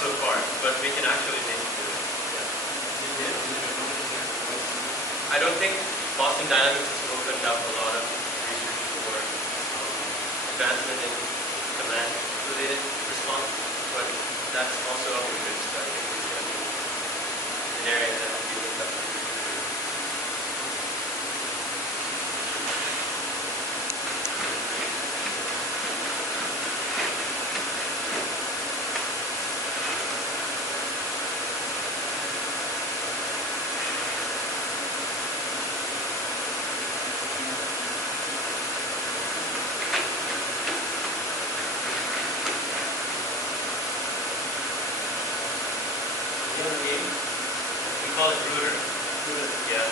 so far, but we can actually make it do it. Yeah. I don't think Boston Dynamics has opened up a lot of research for advancement in command-related response, but that's also of interest. So I think it's going to be an area that will be looked up. We call it router. Yeah.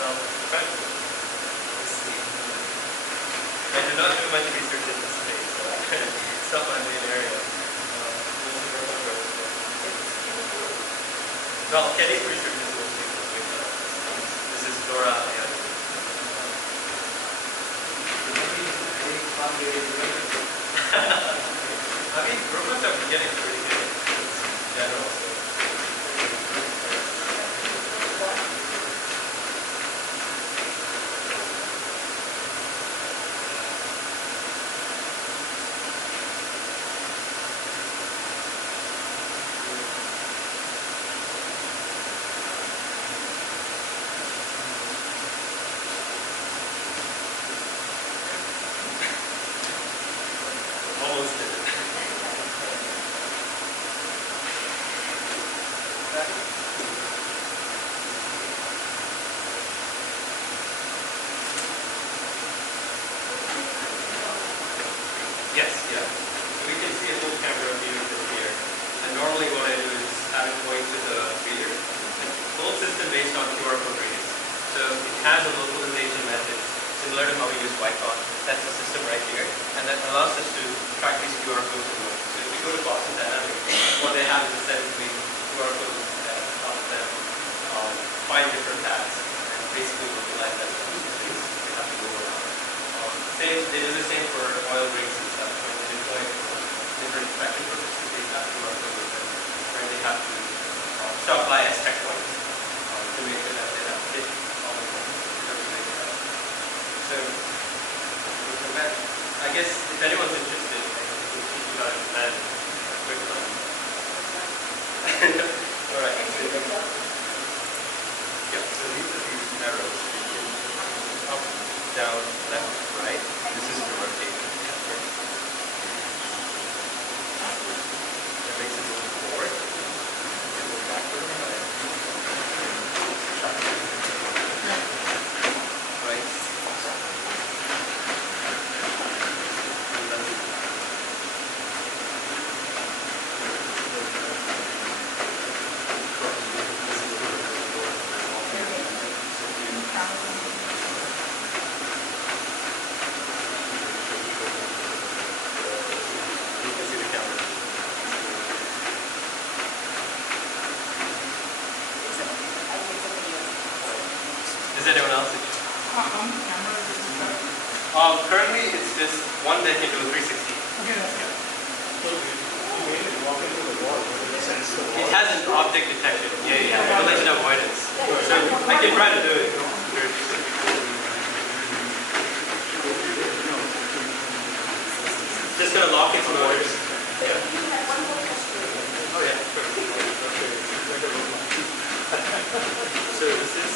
Well, I do not do much research in this space, so it's not my main area. Well, Kenny's research is mostly with this is Dora. Yeah. I mean, robots are getting pretty good in general. So. Almost did it. Yes, yeah. So we can see a full camera view of this here. And normally what I do is have it point to the reader. It's a full system based on QR code readings. So it has a localization method similar to how we use Python. That's the system right here. And that allows us to track these QR codes remote. So if you go to Boston Dynamics, what they have is a set of QR codes that help them find different paths and basically localize them to the space they have to go around. They do the same for oil rigs and stuff. When they deploy for different inspection purposes, they have QR codes with them where they have to stop by as checkpoints to make sure that they have hit all the points everything they have. So I guess if anyone's interested, I can teach you how to command a quick one. Alright. Yeah, so these are these arrows. Up, down, left, right. This is the rotation. That makes it move forward. And move backward. Right. Is anyone else interested? Currently, it's just one that can do 360. Okay, that's good. It has an object detection. Yeah. Collision avoidance. So I can try to do it. Just gonna lock its motors. Yeah. Oh yeah. So this is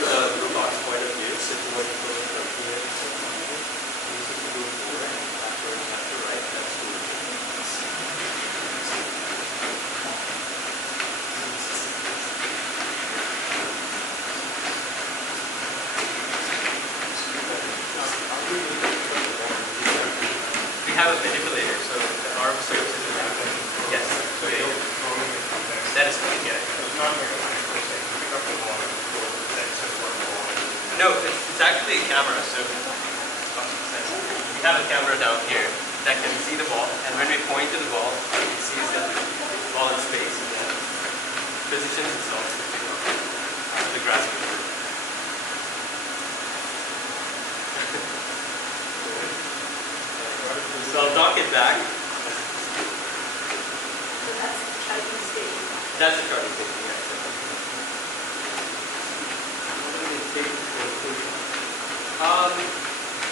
the robot's point of view. So if you want to go from here, this is to go forward, backward, left to right. That's the we have a manipulator, so the arm serves as a manipulator. Yes. Okay. That is correct, yeah. No, it's actually a camera, so we have a camera down here that can see the ball, and when we point to the ball, it sees the ball in space and then positions itself to the grass field. back. So that's the charging station. That's the charging station, yes.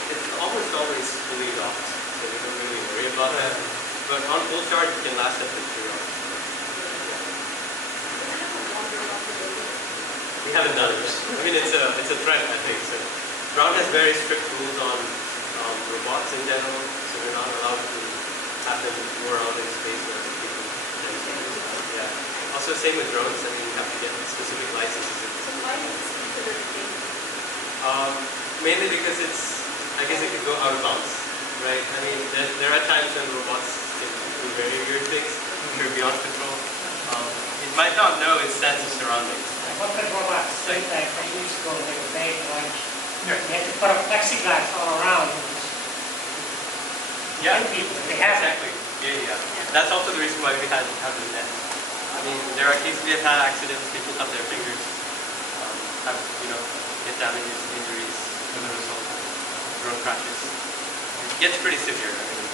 It's almost always fully locked, so we don't really worry about that. But on full charge, it can last up to 3 hours. We haven't done it. I mean, it's a threat, I think. So, Brown has very strict rules on robots in general, so we're not allowed to have them go around in space or people. Yeah. Also, same with drones. I mean, you have to get specific licenses. So why is this considered dangerous? Mainly because I guess it could go out of bounds, right? I mean, there are times when robots can do very weird things, which are beyond control. It might not know its sense of surroundings. What the robots think that they used to go, they were made like, you had to put up plexiglass all around. Yeah, People, they have it. exactly. Yeah. That's also the reason why we have the net. I mean, there are cases we have had accidents, people cut their fingers, get damages, injuries as a result of drone crashes. It gets pretty severe. I mean,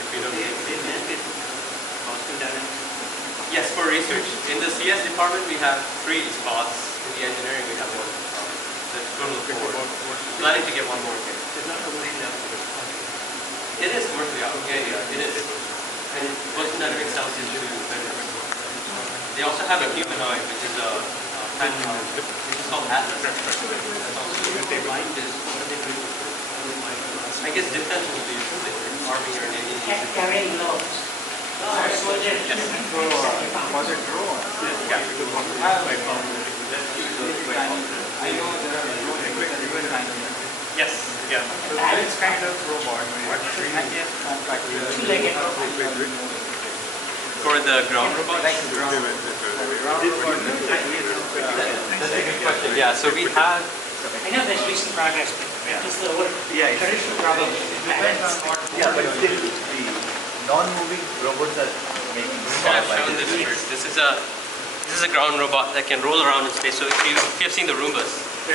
if we don't get Yes, for research. In the CS department, we have 3 spots. In the engineering, we have 1. So it's total of 4. Planning to get 1 more here. It's not commercially applicable. It is commercially out. Yeah, it is. And it wasn't that it sells into vendors. They also have a humanoid, which is a patent, which is called Atlas. If they blind this, what are they doing? I guess defense will be used like Army or Navy. Carrying loads. Soldiers. Yes. Was it drone? Yeah. I know there are drone equipment kind. Yes. Yeah. So this kind of robot, what contract For the ground robots? like ground. That's a good question. Yeah. So we have. I know there's recent progress, but it's the traditional problem. Yeah, but still the non-moving robots are making I've shown this first. This is a ground robot that can roll around in space. So if you have seen the Roombas,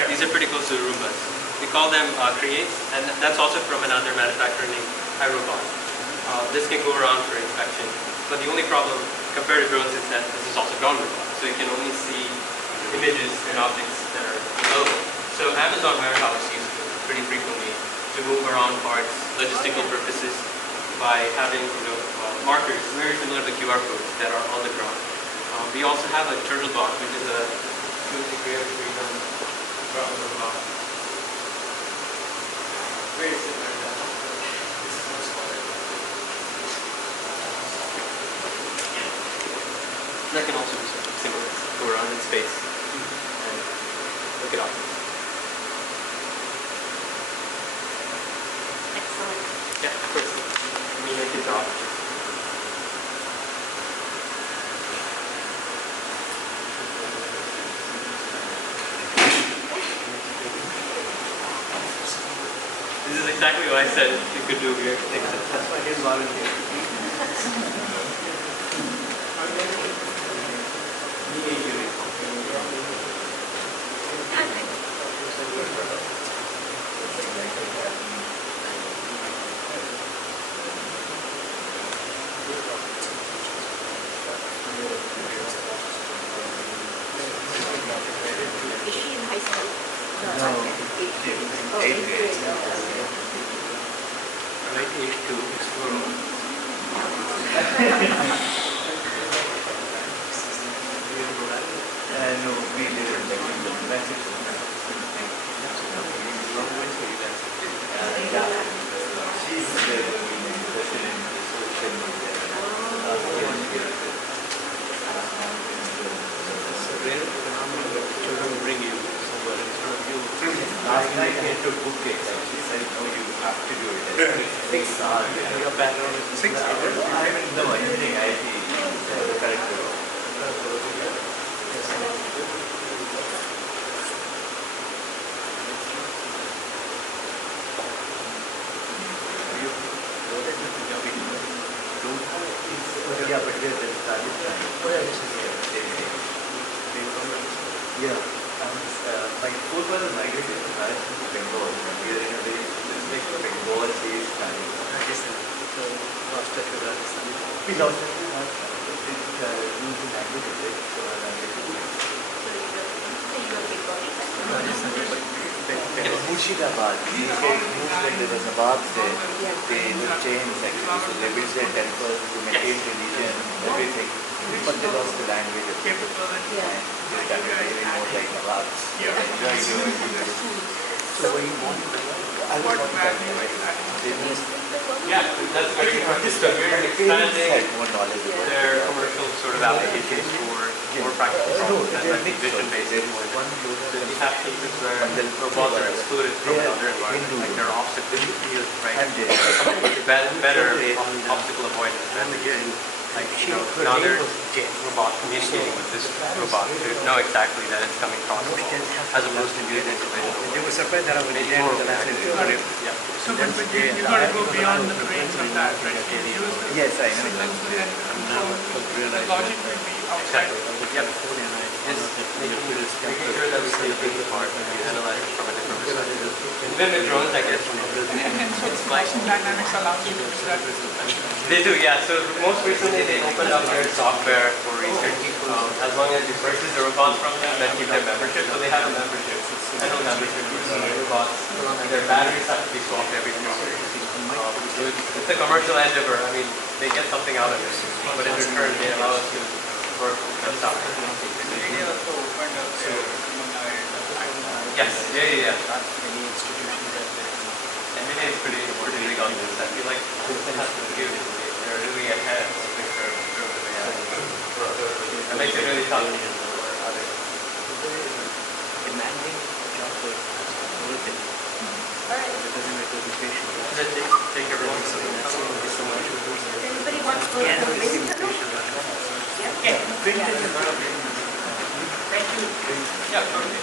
these are pretty close to the Roombas. We call them creates, and that's also from another manufacturer named iRobot. This can go around for inspection, but the only problem compared to drones is that this is also ground robot, so you can only see images and objects that are below. So Amazon warehouse uses it pretty frequently to move around parts, logistical purposes, by having markers very similar to QR codes that are on the ground. We also have a turtle bot, which is a 2 degree of freedom ground robot. Very similar to that. This is much smaller. That can also be similar. Go around in space and look it up. Excellent. Yeah, of course. I mean, like it's off. This is exactly what I said you could do weird things. That's why I didn't volunteer. Is she in high school? No. Oh, 8th grade. Right age to explore. No, we didn't like the message. She's interested in social media. So where phenomenal children bring you somewhere in front of you. Last night I took book cake and she said, no, you have to do it. 6 hours. Your background is 6 hours. I'm in the engineering IT, the correct. Yeah, but there's Rajasthan. Yeah. My school was migrated to Rajasthan to Bengal. We are in a very specific Bengal based time. So lost touch with that. We lost it too much. Using language a bit, so our language is in Murshidabad, these guys moved when there was Nawabs there. They were chains actually, so they built their temples to maintain religion, everything. But they lost the language of it. And they started behaving more like Nawabs. So what you want? I would want that. Yeah, that's a very good question. So we're expanding More knowledge about their commercial sort of applications for more practical problems and like vision-based employment. So you have cases where robots are excluded from another environment, like they're obstacles, right? Better obstacle avoidance. And again, like, now they're robot communicating with this robot to know exactly that it's coming across the wall, as opposed to doing individual. They were surprised that I would Maybe more the last Yeah. So, but you got to go beyond the brains of that, right? You use the Yes, I know. the logic will be outside. Yep. Just making sure that we see the big part and we analyze it from a different perspective. Even with drones, I guess. And so Flight Dynamics allows you to do that. They do, yeah. So most recently they opened up their software for research. As long as you purchase the robots from them, then keep their membership. So they have a membership, annual membership for the robots. And their batteries have to be swapped every 3 years. So it's a commercial endeavor. I mean, they get something out of it. But in return, they allow us to work with software. Yes, yeah. Any institutions that NVIDIA is pretty big on this. I feel like it has to do. They're really ahead of the curve in terms of AI. That makes it really tough for others. demanding job work worth it. It doesn't make you patient. Take your point. Thank you so much. Anybody wants to go to the business? Okay, thank you. Yeah, totally.